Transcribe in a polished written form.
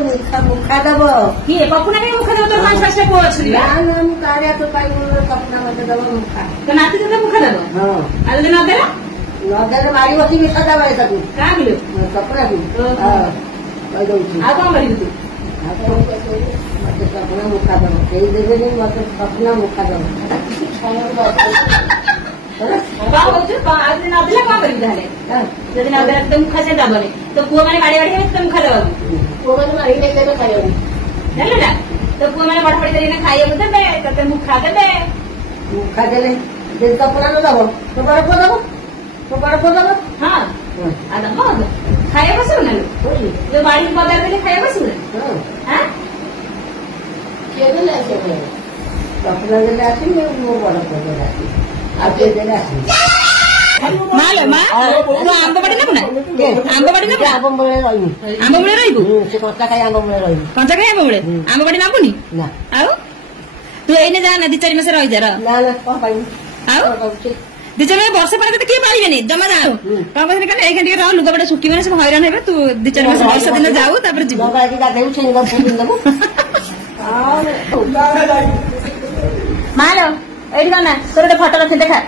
मुखा दब किए पपुना के मुखा दब तो पांच पांच को अछि ना ना मु कार्या तो पाई बोल कपना मत दब मुखा तो नाती के मुखा दब हां आ न देला न देले मारी बसी भी सदा बाय सकू का मिलो कपड़ा भी हां कह दउ छी आ कोन करी तू मत कपना मुखा दब कई देबे नहीं मत कपना मुखा दब बा होछ बा आज न देला का करी धाले यदि न देला तो मुखा से दबले तो पुआ माने गाड़ी गाड़ी तो मुखा दब पुआ माने मारी नहीं देबे खायो जानले ना तो पुआ माने बड़ बड़ करी खाइए मत दे तते मुखा दे मुखा देले दे कपड़ा न दब तो बड़ को दब तो बड़ को दब हां आ दब खाइए बस ना जो बाड़ी बाजार में खाइए बस ना हां के देले से कपड़ा देले आसी वो बड़ को देले आसी आप दे देले आसी माले मा तो आंब बड़ी ना आंब बड़ी ना आंब बड़े रही आंब बड़े रही से कोता का आंब बड़े रही कंचा का आंब बड़े आंब बड़ी ना बुनी ना आउ तू एने जा ना 2-4 मास रही जा ना ना को पाई आउ 2-4 मास वर्ष पर के पाइबे नहीं जमा जाओ का कहने का एक घंटे रह लुगा बड़ा सुकी माने सब हैरान हेबे तू 2-4 मास वर्ष दिन जाऊ तापर जीव बाबा जी का देउ छिन गप दिन देबो आ मालो एडी ना तोर फोटो रख देखा